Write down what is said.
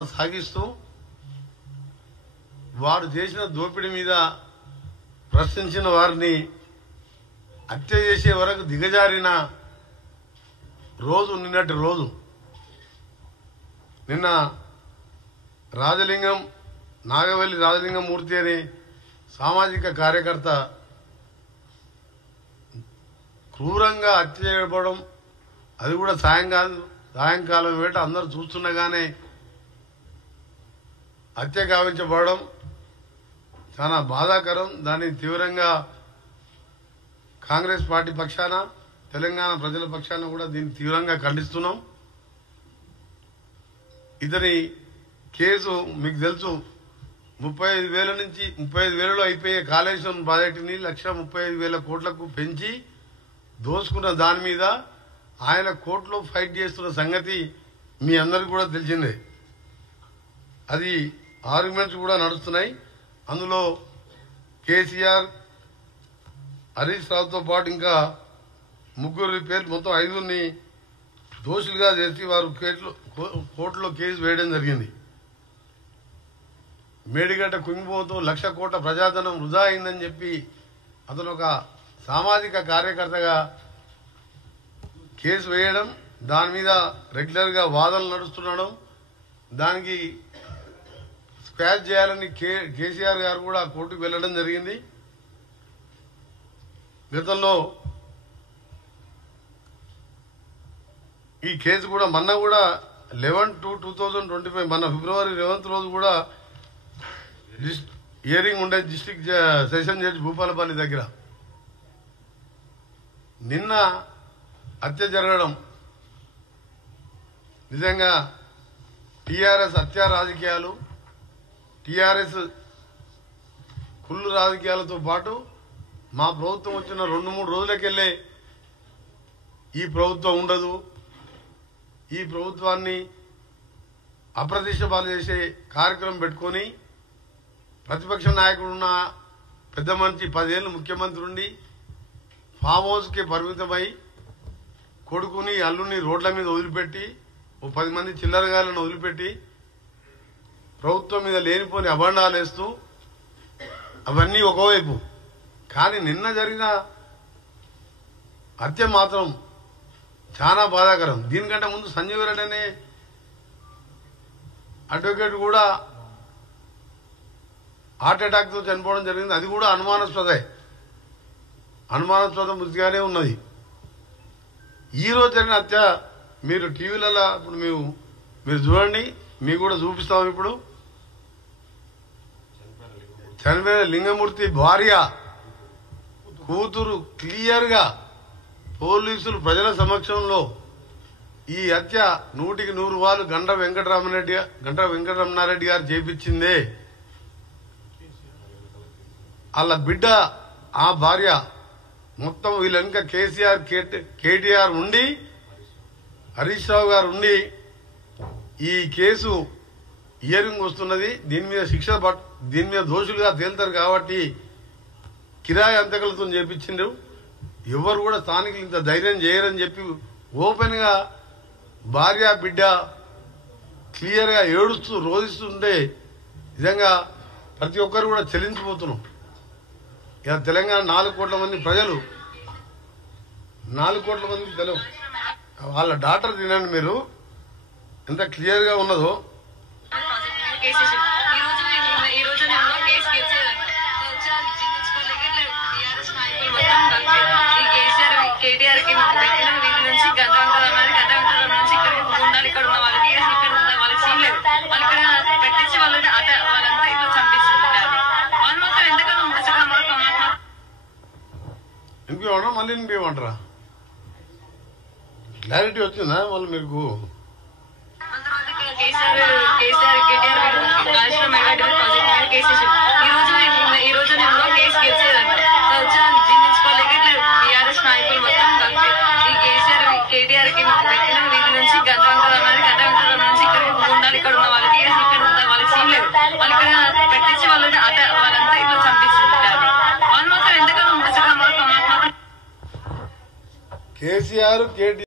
సాగిస్తూ వారు చేసిన దోపిడీ మీద ప్రశ్నించిన వారిని హత్య చేసే వరకు దిగజారిన రోజు నిన్నటి రోజు. నిన్న రాజలింగం నాగవల్లి రాజలింగం మూర్తి అనే సామాజిక కార్యకర్త క్రూరంగా హత్య చేయబడడం, అది కూడా సాయంకాలం వేట అందరూ చూస్తుండగానే హత్య గావించబడడం చాలా బాధాకరం. దాన్ని తీవ్రంగా కాంగ్రెస్ పార్టీ పక్షాన, తెలంగాణ ప్రజల పక్షాన కూడా దీన్ని తీవ్రంగా ఖండిస్తున్నాం. ఇతని కేసు మీకు తెలుసు, 35,000 నుంచి 35,000లో అయిపోయే కాళేశ్వరం ప్రాజెక్టుని 1,35,000 కోట్లకు పెంచి దోచుకున్న దాని మీద ఆయన కోర్టులో ఫైట్ చేస్తున్న సంగతి మీ అందరికీ కూడా తెలిసిందే. అది ఆర్గ్యుమెంట్స్ కూడా నడుస్తున్నాయి. అందులో కేసీఆర్, హరీష్ రావుతో పాటు ఇంకా ముగ్గురు పేర్లు, మొత్తం 5గురిని దోషులుగా చేసి వారు కోర్టులో కేసు వేయడం జరిగింది. మేడిగడ్డ కుంగిపోతూ 1,00,000 కోట్ల ప్రజాధనం వృధా అయిందని చెప్పి అతను ఒక సామాజిక కార్యకర్తగా కేసు వేయడం, దాని మీద రెగ్యులర్ గా వాదనలు నడుస్తుండడం, దానికి స్క్వాష్ చేయాలని కేసీఆర్ గారు కూడా కోర్టుకు వెళ్లడం జరిగింది. గతంలో ఈ కేసు కూడా మొన్న కూడా 11/2/2025 మన ఫిబ్రవరి 11 రోజు కూడా హియరింగ్ ఉండే డిస్ట్రిక్ట్ సెషన్ జడ్జి భూపాలపల్లి దగ్గర. నిన్న హత్య జరగడం నిజంగా టీఆర్ఎస్ హత్యా రాజకీయాలు, టీఆర్ఎస్ కుళ్ళు రాజకీయాలతో పాటు మా ప్రభుత్వం వచ్చిన 2-3 రోజులకెళ్లే ఈ ప్రభుత్వం ఉండదు, ఈ ప్రభుత్వాన్ని అప్రతిష్ట చేసే కార్యక్రమం పెట్టుకుని ప్రతిపక్ష నాయకుడు ఉన్న పెద్ద మనిషి 10 ఏళ్లు ముఖ్యమంత్రి ఉండి ఫామ్ హౌస్ కి పరిమితమై కొడుకుని అల్లుని రోడ్ల మీద వదిలిపెట్టి 10 మంది చిల్లరగాలను వదిలిపెట్టి ప్రభుత్వం మీద లేనిపోని అభండాలు వేస్తూ, అవన్నీ ఒకవైపు. కానీ నిన్న జరిగిన హత్య మాత్రం చాలా బాధాకరం. దీనికంటే ముందు సంజీవ్ రెడ్డి అనే అడ్వకేట్ కూడా హార్ట్ అటాక్ తో చనిపోవడం జరిగింది. అది కూడా అనుమానాస్పద మృతిగానే ఉన్నది. ఈ రోజు జరిగిన హత్య మీరు టీవీలలో ఇప్పుడు మీరు చూడండి, మీకు కూడా చూపిస్తాం. ఇప్పుడు చనిపోయిన లింగమూర్తి భార్య కూతురు క్లియర్ గా పోలీసులు ప్రజల సమక్షంలో ఈ హత్య 100% వాళ్ళు గండ్ర వెంకటరమణారెడ్డి గారు చేపించిందే. వాళ్ళ బిడ్డ, ఆ భార్య, మొత్తం వీళ్ళ వెనుక కేసీఆర్, కేటీఆర్ ఉండి, హరీష్ రావు గారు ఉండి ఈ కేసు హియరింగ్ వస్తున్నది. దీని మీద దోషులుగా తేలుతారు కాబట్టి కిరాయి అంతకులతో చేపించిండ్రు. ఎవరు కూడా స్థానికులు ఇంత ధైర్యం చేయరని చెప్పి ఓపెన్ గా భార్య బిడ్డ క్లియర్ గా ఏడుస్తూ రోధిస్తుంటే నిజంగా ప్రతి ఒక్కరు కూడా చెల్లించిపోతున్నాం. ఇలా తెలంగాణ 4 కోట్ల మంది ప్రజలు, 4 కోట్ల మందికి తెలియదు. వాళ్ళ డాటర్ తినండి మీరు, ఎంత క్లియర్ గా ఉన్నదో. కేటీఆర్ కి వీటి నుంచి గత నుంచి ఇక్కడ ఉన్న వాళ్ళకి సీన్ లేదు. వాళ్ళకి పెట్టించి వాళ్ళంతా ఇట్లా చంపిస్తుంటారు. వాళ్ళు మాత్రం ఎందుకన్నా ఇంకేమన్నా మళ్ళీ ఇంకేమంటారా? క్లారిటీ వచ్చిందా మళ్ళీ మీకు? కేటీఆర్ ఈ రోజు కేసు గెలిచేదంట. జీర్ణించుకోలేక టీఆర్ఎస్ నాయకులు మొత్తం కలిపి ఈ కేటీఆర్ కి వీటి నుంచి గత నుంచి ఇక్కడ ఉన్న వాళ్ళకి సీన్ లేదు. వాళ్ళకి పెట్టించి వాళ్ళంతా ఇట్లా చంపిస్తుంటారు. వాళ్ళు మాత్రం ఎందుకన్నా కేసీఆర్, కేటీఆర్